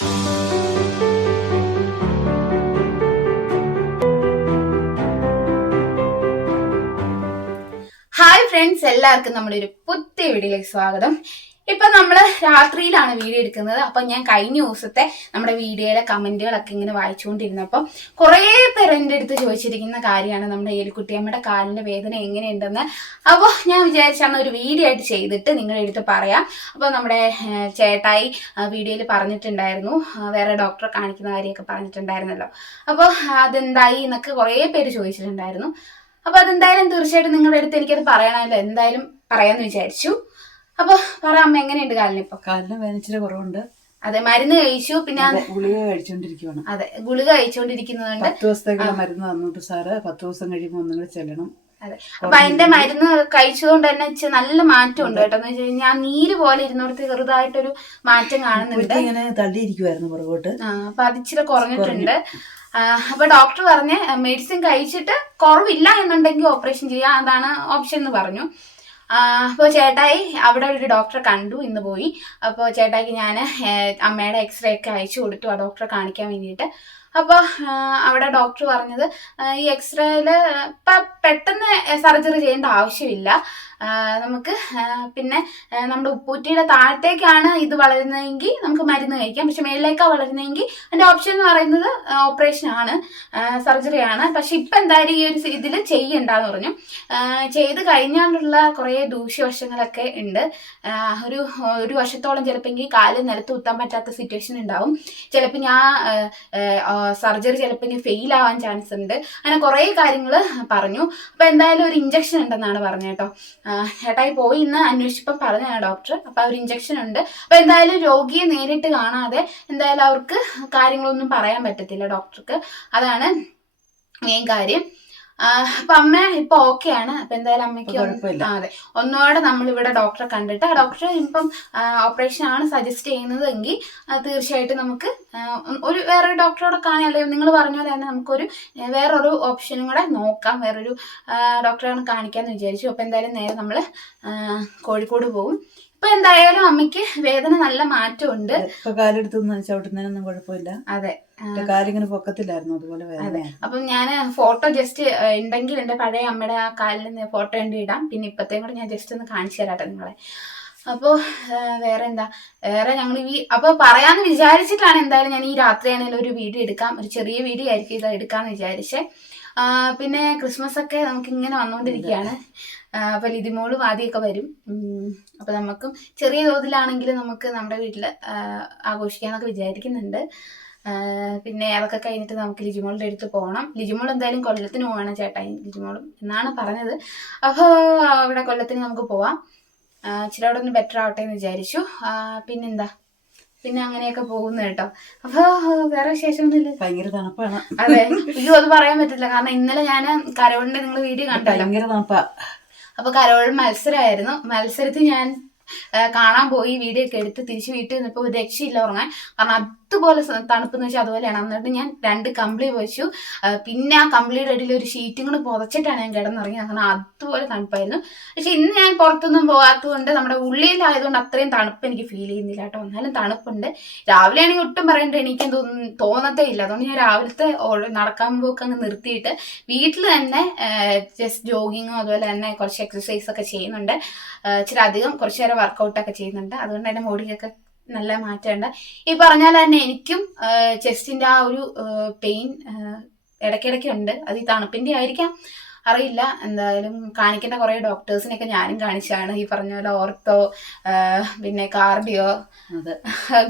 Hi friends എല്ലാവർക്കും നമ്മുടെ ഒരു പുതിയ വീഡിയോയിലേക്ക് സ്വാഗതം. ഇപ്പൊ നമ്മൾ രാത്രിയിലാണ് വീഡിയോ എടുക്കുന്നത്. അപ്പൊ ഞാൻ കഴിഞ്ഞ ദിവസത്തെ നമ്മുടെ വീഡിയോയിലെ കമന്റുകളൊക്കെ ഇങ്ങനെ വായിച്ചുകൊണ്ടിരുന്നപ്പോൾ കുറേ പേര് എന്റെ അടുത്ത് ചോദിച്ചിരിക്കുന്ന കാര്യമാണ്. നമ്മുടെ എലിക്കുട്ടിയമ്മയുടെ കാലിന്റെ വേദന എങ്ങനെയുണ്ടെന്ന്. അപ്പോൾ ഞാൻ വിചാരിച്ചാണ് ഒരു വീഡിയോ ആയിട്ട് ചെയ്തിട്ട് നിങ്ങളുടെ അടുത്ത് പറയാം. അപ്പോൾ നമ്മുടെ ചേട്ടായി വീഡിയോയിൽ പറഞ്ഞിട്ടുണ്ടായിരുന്നു. വേറെ ഡോക്ടറെ കാണിക്കുന്ന കാര്യമൊക്കെ പറഞ്ഞിട്ടുണ്ടായിരുന്നല്ലോ. അപ്പോൾ അതെന്തായി എന്നൊക്കെ കുറേ പേര് ചോദിച്ചിട്ടുണ്ടായിരുന്നു. അപ്പൊ അതെന്തായാലും തീർച്ചയായിട്ടും നിങ്ങളുടെ അടുത്ത് എനിക്കത് പറയണമല്ലോ എന്തായാലും പറയാന്ന് വിചാരിച്ചു. അപ്പൊ പറ അമ്മ എങ്ങനെയുണ്ട് കാലിന് ഇപ്പൊ? കാലിന് വേദനിച്ചിട്ട് കുറവുണ്ട്. അതെ മരുന്ന് കഴിച്ചു പിന്നെ ഗുളിക കഴിച്ചോണ്ടിരിക്കുവാണ്. അതെ ഗുളിക കഴിച്ചോണ്ടിരിക്കുന്നതുകൊണ്ട് പത്ത് ദിവസത്തേക്കുള്ള മരുന്ന് തന്നിട്ട് സാറ് പത്ത് ദിവസം കഴിയുമ്പോൾ ഒന്നും കൂടി ചെല്ലണം. അതെ. അപ്പൊ അതിന്റെ മരുന്ന് കഴിച്ചതുകൊണ്ട് തന്നെ നല്ല മാറ്റം ഉണ്ട് കേട്ടോ. എന്ന് വെച്ചാൽ ഞാൻ നീര് പോലെ ഇരുന്നിടത്ത് ചെറുതായിട്ടൊരു മാറ്റം കാണുന്നുണ്ട്. ഇങ്ങനെ തള്ളിയിരിക്കുവായിരുന്നു പുറകോട്ട്. അപ്പൊ അത് ഇച്ചിരി കുറഞ്ഞിട്ടുണ്ട്. അപ്പൊ ഡോക്ടർ പറഞ്ഞ് മെഡിസിൻ കഴിച്ചിട്ട് കുറവില്ല എന്നുണ്ടെങ്കിൽ ഓപ്പറേഷൻ ചെയ്യാം. അതാണ് ഓപ്ഷൻ എന്ന് പറഞ്ഞു. അപ്പോൾ ചേട്ടായി അവിടെ ഒരു ഡോക്ടറെ കണ്ടു ഇന്ന് പോയി. അപ്പോൾ ചേട്ടായിക്ക് ഞാൻ അമ്മയുടെ എക്സ്റേ ഒക്കെ അയച്ചു കൊടുത്തു ആ ഡോക്ടറെ കാണിക്കാൻ വേണ്ടിയിട്ട്. അപ്പോൾ അവിടെ ഡോക്ടർ പറഞ്ഞത് ഈ എക്സ്റേയിൽ പെട്ടെന്ന് സർജറി ചെയ്യേണ്ട ആവശ്യമില്ല. നമുക്ക് പിന്നെ നമ്മുടെ ഉപ്പൂറ്റിയുടെ താഴത്തേക്കാണ് ഇത് വളരുന്നതെങ്കിൽ നമുക്ക് മരുന്ന് കഴിക്കാം. പക്ഷെ മേളിലേക്കാണ് വളരുന്നതെങ്കിൽ അതിന്റെ ഓപ്ഷൻ എന്ന് പറയുന്നത് ഓപ്പറേഷൻ ആണ് സർജറി ആണ്. പക്ഷെ ഇപ്പം എന്തായാലും ഈ ഒരു ഇതിൽ ചെയ്യണ്ടെന്ന് പറഞ്ഞു. ചെയ്ത് കഴിഞ്ഞാലുള്ള കുറേ ദൂഷ്യവശങ്ങളൊക്കെ ഉണ്ട്. ഒരു ഒരു വർഷത്തോളം ചിലപ്പോൾ കാൽ നിലത്ത് കുത്താൻ പറ്റാത്ത സിറ്റുവേഷൻ ഉണ്ടാവും. ചിലപ്പോൾ ഞാൻ സർജറി ചിലപ്പോൾ ഫെയിൽ ആവാൻ ചാൻസ് ഉണ്ട്. അങ്ങനെ കുറേ കാര്യങ്ങൾ പറഞ്ഞു. അപ്പോൾ എന്തായാലും ഒരു ഇഞ്ചക്ഷൻ ഉണ്ടെന്നാണ് പറഞ്ഞത് കേട്ടോ. ചേട്ടായി പോയി ഇന്ന് അന്വേഷിച്ചപ്പം പറഞ്ഞതാണ് ഡോക്ടർ. അപ്പോൾ ഒരു ഇഞ്ചക്ഷൻ ഉണ്ട്. അപ്പോൾ എന്തായാലും രോഗിയെ നേരിട്ട് കാണാതെ എന്തായാലും അവർക്ക് കാര്യങ്ങളൊന്നും പറയാൻ പറ്റത്തില്ല ഡോക്ടർക്ക്. അതാണ് മെയിൻ കാര്യം. അപ്പൊ അമ്മ ഇപ്പൊ ഓക്കെ ആണ്. അപ്പൊ എന്തായാലും അമ്മയ്ക്ക് അതെ. ഒന്നുകൂടെ നമ്മൾ ഇവിടെ ഡോക്ടറെ കണ്ടിട്ട് ആ ഡോക്ടർ ഇപ്പം ഓപ്പറേഷൻ ആണ് സജസ്റ്റ് ചെയ്യുന്നത് എങ്കിൽ തീർച്ചയായിട്ടും നമുക്ക് ഒരു വേറൊരു ഡോക്ടറോടെ കാണാൻ അല്ലെങ്കിൽ നിങ്ങൾ പറഞ്ഞ പോലെ തന്നെ നമുക്കൊരു വേറൊരു ഓപ്ഷനും കൂടെ നോക്കാം. വേറൊരു ഡോക്ടറെ കാണിക്കാന്ന് വിചാരിച്ചു. അപ്പൊ എന്തായാലും നേരെ നമ്മൾ കോഴിക്കോട് പോകും ഇപ്പൊ എന്തായാലും അമ്മയ്ക്ക് വേദന നല്ല മാറ്റമുണ്ട്. ഇപ്പൊ കാലെടുത്ത് ചവിട്ടുന്നതിനൊന്നും കുഴപ്പമില്ല. അതെ. കാലിങ്ങനെ പൊക്കത്തില്ലായിരുന്നു അതുപോലെ അതെ. അപ്പം ഞാൻ ഫോട്ടോ ജസ്റ്റ് ഉണ്ടെങ്കിൽ എന്റെ പഴയ അമ്മയുടെ ആ കാലിൽ നിന്ന് ഫോട്ടോ ഉണ്ട് ഇടാം. പിന്നെ ഇപ്പത്തേയും കൂടെ ഞാൻ ജസ്റ്റ് ഒന്ന് കാണിച്ചു തരാട്ടെ നിങ്ങളെ. അപ്പോൾ വേറെ എന്താ വേറെ ഞങ്ങൾ ഈ അപ്പോൾ പറയാന്ന് വിചാരിച്ചിട്ടാണ് എന്തായാലും ഞാൻ ഈ രാത്രിയാണെങ്കിലും ഒരു വീഡിയോ എടുക്കാം. ഒരു ചെറിയ വീഡിയോ ആയിരിക്കും ഇത് എടുക്കാന്ന് വിചാരിച്ചേ. പിന്നെ ക്രിസ്മസ് ഒക്കെ നമുക്ക് ഇങ്ങനെ വന്നുകൊണ്ടിരിക്കുകയാണ് അപ്പൊ ലിതിമോളും ആദ്യമൊക്കെ വരും. അപ്പൊ നമുക്കും ചെറിയ തോതിലാണെങ്കിലും നമുക്ക് നമ്മുടെ വീട്ടിൽ ആഘോഷിക്കാന്നൊക്കെ വിചാരിക്കുന്നുണ്ട്. പിന്നെ അതൊക്കെ കഴിഞ്ഞിട്ട് നമുക്ക് ലിജിമോളുടെ അടുത്ത് പോകണം ലിജിമോൾ എന്തായാലും കൊല്ലത്തിന് പോകണം ചേട്ടാ ലിജിമോളും എന്നാണ് പറഞ്ഞത്. അപ്പോൾ അവിടെ കൊല്ലത്തിന് നമുക്ക് പോവാം. ഇച്ചിരി അവിടെ ഒന്ന് ബെറ്റർ ആവട്ടെ എന്ന് വിചാരിച്ചു. പിന്നെന്താ? പിന്നെ അങ്ങനെയൊക്കെ പോകുന്നു കേട്ടോ. അപ്പൊ വേറെ വിശേഷമൊന്നുമില്ല. ഭയങ്കര തണുപ്പാണ്. അതെ. അയ്യോ അത് പറയാൻ പറ്റില്ല. കാരണം ഇന്നലെ ഞാൻ കരോളിന്റെ നിങ്ങൾ വീഡിയോ കണ്ടല്ലോ. ഭയങ്കര തണുപ്പാ. അപ്പൊ കരോൾ മത്സരമായിരുന്നു മത്സരത്തിൽ ഞാൻ കാണാൻ പോയി. വീഡിയോ ഒക്കെ എടുത്ത് തിരിച്ചു വീട്ടിൽ നിന്നപ്പോൾ രക്ഷയില്ല ഉറങ്ങാൻ. കാരണം അതുപോലെ സ- തണുപ്പെന്ന് വെച്ചാൽ അതുപോലെയാണ്. എന്നിട്ട് ഞാൻ രണ്ട് കമ്പിളി വെച്ചു പിന്നെ ആ കമ്പിളിയുടെ ഇടയിൽ ഒരു ഷീറ്റും കൂടെ പുതച്ചിട്ടാണ് ഞാൻ കിടന്നുറങ്ങിയത് അങ്ങനെ അതുപോലെ തണുപ്പായിരുന്നു. പക്ഷെ ഇന്ന് ഞാൻ പുറത്തൊന്നും പോകാത്തതുകൊണ്ട് നമ്മുടെ ഉള്ളിലായതുകൊണ്ട് അത്രയും തണുപ്പ് എനിക്ക് ഫീൽ ചെയ്യുന്നില്ല കേട്ടോ. എന്നാലും തണുപ്പുണ്ട്. രാവിലെ ആണെങ്കിൽ ഒട്ടും പറയണ്ട എനിക്ക് തോന്നത്തേ ഇല്ല. അതുകൊണ്ട് ഞാൻ രാവിലത്തെ നടക്കാൻ പോക്ക് അങ്ങ് നിർത്തിയിട്ട് വീട്ടിൽ തന്നെ ജസ്റ്റ് ജോഗിങ്ങും അതുപോലെ തന്നെ കുറച്ച് എക്സസൈസ് ഒക്കെ ചെയ്യുന്നുണ്ട്. ഇച്ചിരി അധികം കുറച്ച് നേരം വർക്കൗട്ടൊക്കെ ചെയ്യുന്നുണ്ട്. അതുകൊണ്ട് തന്നെ ബോഡിക്കൊക്കെ നല്ല മാറ്റമുണ്ട്. ഈ പറഞ്ഞാൽ തന്നെ എനിക്കും ചെസ്റ്റിന്റെ ആ ഒരു പെയിൻ ഇടയ്ക്കിടയ്ക്ക് ഉണ്ട്. അത് ഈ തണുപ്പിന്റെ ആയിരിക്കാം. അറിയില്ല. എന്തായാലും കാണിക്കുന്ന കുറേ ഡോക്ടേഴ്സിനെയൊക്കെ ഞാനും കാണിച്ചാണ്. ഈ പറഞ്ഞ പോലെ ഓർത്തോ പിന്നെ കാർഡിയോ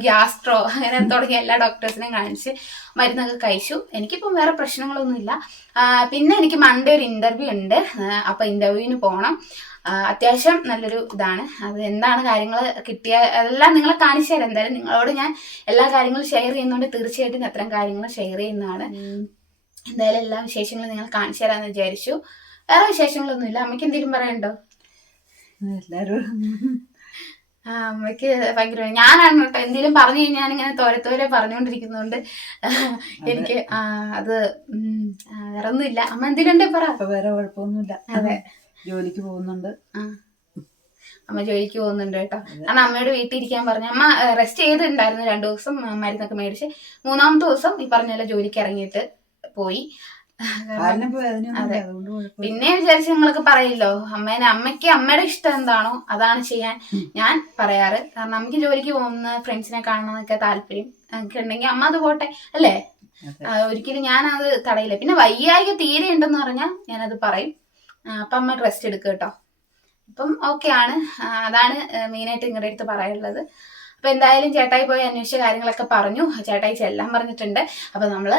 ഗ്യാസ്ട്രോ അങ്ങനെ തുടങ്ങിയ എല്ലാ ഡോക്ടേഴ്സിനെയും കാണിച്ച് മരുന്നൊക്കെ കഴിച്ചു. എനിക്കിപ്പം വേറെ പ്രശ്നങ്ങളൊന്നുമില്ല. പിന്നെ എനിക്ക് മൺഡേ ഒരു ഇന്റർവ്യൂ ഉണ്ട്. അപ്പൊ ഇന്റർവ്യൂവിന് പോകണം അത്യാവശ്യം നല്ലൊരു ഇതാണ്. അത് എന്താണ് കാര്യങ്ങൾ കിട്ടിയ എല്ലാം നിങ്ങളെ കാണിച്ചു തരാം. എന്തായാലും നിങ്ങളോട് ഞാൻ എല്ലാ കാര്യങ്ങളും ഷെയർ ചെയ്യുന്നതുകൊണ്ട് തീർച്ചയായിട്ടും അത്തരം കാര്യങ്ങൾ ഷെയർ ചെയ്യുന്നതാണ്. എന്തായാലും എല്ലാ വിശേഷങ്ങളും നിങ്ങൾ കാണിച്ചു തരാമെന്ന് വിചാരിച്ചു. വേറെ വിശേഷങ്ങളൊന്നുമില്ല. അമ്മയ്ക്ക് എന്തെങ്കിലും പറയണ്ടോ എല്ലാവരും ആ, അമ്മയ്ക്ക് ഭയങ്കര ഞാനാണ് കേട്ടോ. എന്തെങ്കിലും പറഞ്ഞു കഴിഞ്ഞാൽ ഇങ്ങനെ തോരത്തോരെ പറഞ്ഞുകൊണ്ടിരിക്കുന്നതുകൊണ്ട് എനിക്ക് അത് വേറെ ഒന്നുമില്ല അമ്മ എന്തെങ്കിലും ഉണ്ടേ പറ. വേറെ കുഴപ്പമൊന്നുമില്ല. അതെ. ജോലിക്ക് പോകുന്നുണ്ട്. ആ. അമ്മ ജോലിക്ക് പോകുന്നുണ്ട് കേട്ടോ. കാരണം അമ്മയോട് വീട്ടിൽ ഇരിക്കാൻ പറഞ്ഞു. അമ്മ റെസ്റ്റ് ചെയ്തിട്ടുണ്ടായിരുന്നു രണ്ടു ദിവസം മരുന്നൊക്കെ മേടിച്ച്. മൂന്നാമത്തെ ദിവസം ഈ പറഞ്ഞ പോലെ ജോലിക്ക് ഇറങ്ങിയിട്ട് പോയി. അതുകൊണ്ട് പിന്നെ വിചാരിച്ച് നിങ്ങൾക്ക് പറയില്ലോ അമ്മേനെ അമ്മയ്ക്ക് അമ്മയുടെ ഇഷ്ടം എന്താണോ അതാണ് ചെയ്യാൻ ഞാൻ പറയാറ്. കാരണം അമ്മയ്ക്ക് ജോലിക്ക് പോകുന്ന ഫ്രണ്ട്സിനെ കാണണമെന്നൊക്കെ താല്പര്യം എനിക്ക് ഉണ്ടെങ്കിൽ അമ്മ അത് പോട്ടെ അല്ലേ? ഒരിക്കലും ഞാൻ അത് ഞാനത് തടയില്ല. പിന്നെ വയ്യായിക തീരെ ഉണ്ടെന്ന് പറഞ്ഞാൽ ഞാനത് പറയും. അപ്പം അമ്മ റെസ്റ്റ് എടുക്കുക കേട്ടോ അപ്പം ഓക്കെ ആണ്. അതാണ് മെയിനായിട്ട് നിങ്ങളുടെ അടുത്ത് പറയാനുള്ളത്. അപ്പം എന്തായാലും ചേട്ടായി പോയി അന്വേഷിച്ച കാര്യങ്ങളൊക്കെ പറഞ്ഞു. ചേട്ടായി ചെല്ലാൻ പറഞ്ഞിട്ടുണ്ട്. അപ്പം നമ്മൾ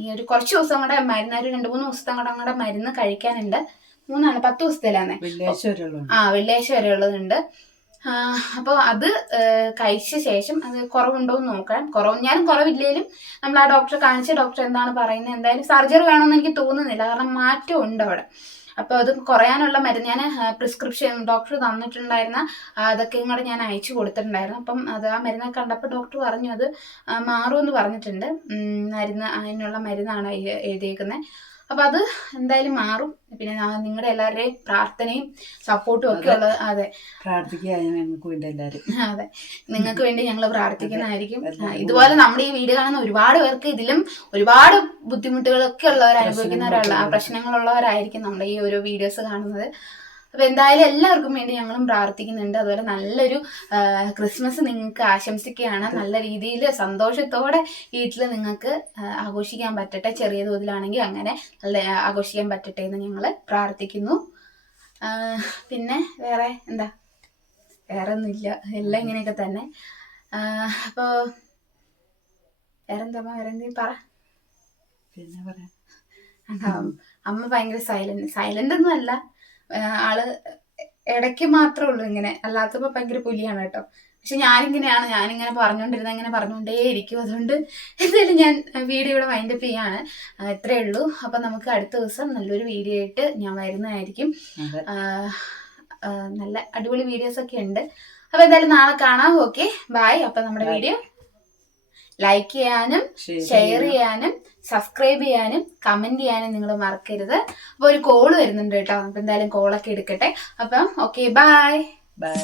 ഈ ഒരു കുറച്ച് ദിവസം കൂടെ മരുന്ന് ഒരു രണ്ട് മൂന്ന് ദിവസത്തെ കൂടെ കൂടെ മരുന്ന് കഴിക്കാനുണ്ട്. മൂന്നാണ് പത്ത് ദിവസത്തിലാന്നേ. ആ വെള്ളിയാഴ്ച വരെ ഉള്ളതുണ്ട് അപ്പോൾ അത് കഴിച്ച ശേഷം അത് കുറവുണ്ടോ എന്ന് നോക്കാം കുറവ് ഞാനും കുറവില്ലെങ്കിലും നമ്മൾ ആ ഡോക്ടറെ കാണിച്ച ഡോക്ടർ എന്താണ് പറയുന്നത്? എന്തായാലും സർജറി വേണമെന്ന് എനിക്ക് തോന്നുന്നില്ല. കാരണം മാറ്റം ഉണ്ട് അവിടെ അപ്പോൾ അത് കുറയാനുള്ള മരുന്ന് ഞാൻ പ്രിസ്ക്രിപ്ഷൻ ഡോക്ടർ തന്നിട്ടുണ്ടായിരുന്ന അതൊക്കെയും അതൊക്കെ കൂടെ ഞാൻ അയച്ചു കൊടുത്തിട്ടുണ്ടായിരുന്നു. അപ്പം അത് ആ മരുന്നൊക്കെ കണ്ടപ്പോൾ ഡോക്ടർ പറഞ്ഞു അത് മാറുമെന്ന് പറഞ്ഞിട്ടുണ്ട്. മരുന്ന് അതിനുള്ള മരുന്നാണ് എഴു- എഴുതിയേക്കുന്നത് അപ്പം അത് എന്തായാലും മാറും. പിന്നെ നിങ്ങളുടെ എല്ലാവരുടെയും പ്രാർത്ഥനയും സപ്പോർട്ടും ഒക്കെ ഉള്ളത് അതെ. പ്രാർത്ഥിക്കുക ഞങ്ങൾക്ക് വേണ്ടി എല്ലാരും അതെ. നിങ്ങൾക്ക് വേണ്ടി ഞങ്ങൾ പ്രാർത്ഥിക്കുന്നതായിരിക്കും. ഇതുപോലെ നമ്മുടെ ഈ വീട് കാണുന്ന ഒരുപാട് പേർക്ക് ഇതിലും ഒരുപാട് ബുദ്ധിമുട്ടുകളൊക്കെ ഉള്ളവർ അനുഭവിക്കുന്നവരുള്ള പ്രശ്നങ്ങളുള്ളവരായിരിക്കും നമ്മുടെ ഈ ഓരോ വീഡിയോസ് കാണുന്നത്. അപ്പൊ എന്തായാലും എല്ലാവർക്കും വേണ്ടി ഞങ്ങളും പ്രാർത്ഥിക്കുന്നുണ്ട്. അതുപോലെ നല്ലൊരു ക്രിസ്മസ് നിങ്ങൾക്ക് ആശംസിക്കുകയാണ്. നല്ല രീതിയിൽ സന്തോഷത്തോടെ വീട്ടിൽ നിങ്ങൾക്ക് ആഘോഷിക്കാൻ പറ്റട്ടെ. ചെറിയ തോതിലാണെങ്കിൽ അങ്ങനെ നല്ല ആഘോഷിക്കാൻ പറ്റട്ടെ എന്ന് ഞങ്ങൾ പ്രാർത്ഥിക്കുന്നു. പിന്നെ വേറെ എന്താ? വേറെ ഒന്നുമില്ല എല്ലാം ഇങ്ങനെയൊക്കെ തന്നെ. അപ്പോൾ വേറെന്താ വേറെ എന്തെങ്കിലും പറ. പിന്നെ പറയാം. അമ്മ ഭയങ്കര സൈലന്റ് സൈലന്റ് ഒന്നും അല്ല. ആൾ ഇടയ്ക്ക് മാത്രമേ ഉള്ളൂ ഇങ്ങനെ. അല്ലാത്തപ്പോ ഭയങ്കര പുലിയാണ് കേട്ടോ. പക്ഷെ ഞാനിങ്ങനെയാണ്. ഞാനിങ്ങനെ പറഞ്ഞുകൊണ്ടിരുന്ന ഇങ്ങനെ പറഞ്ഞുകൊണ്ടേ ഇരിക്കും അതുകൊണ്ട് എന്തായാലും ഞാൻ വീഡിയോ ഇവിടെ വൈൻഡപ്പ് ചെയ്യാണ്. ഇത്രയേ ഉള്ളൂ. അപ്പൊ നമുക്ക് അടുത്ത ദിവസം നല്ലൊരു വീഡിയോ ആയിട്ട് ഞാൻ വരുന്നതായിരിക്കും. നല്ല അടിപൊളി വീഡിയോസ് ഒക്കെ ഉണ്ട്. അപ്പൊ എന്തായാലും നാളെ കാണാം. ഓക്കെ ബായ് അപ്പൊ നമ്മുടെ വീഡിയോ ലൈക്ക് ചെയ്യാനും ഷെയർ ചെയ്യാനും സബ്സ്ക്രൈബ് ചെയ്യാനും കമന്റ് ചെയ്യാനും നിങ്ങൾ മറക്കരുത്. അപ്പൊ ഒരു കോൾ വരുന്നുണ്ട് കേട്ടോ. അപ്പൊ എന്തായാലും കോളൊക്കെ എടുക്കട്ടെ. അപ്പം ഓക്കെ ബൈ ബൈ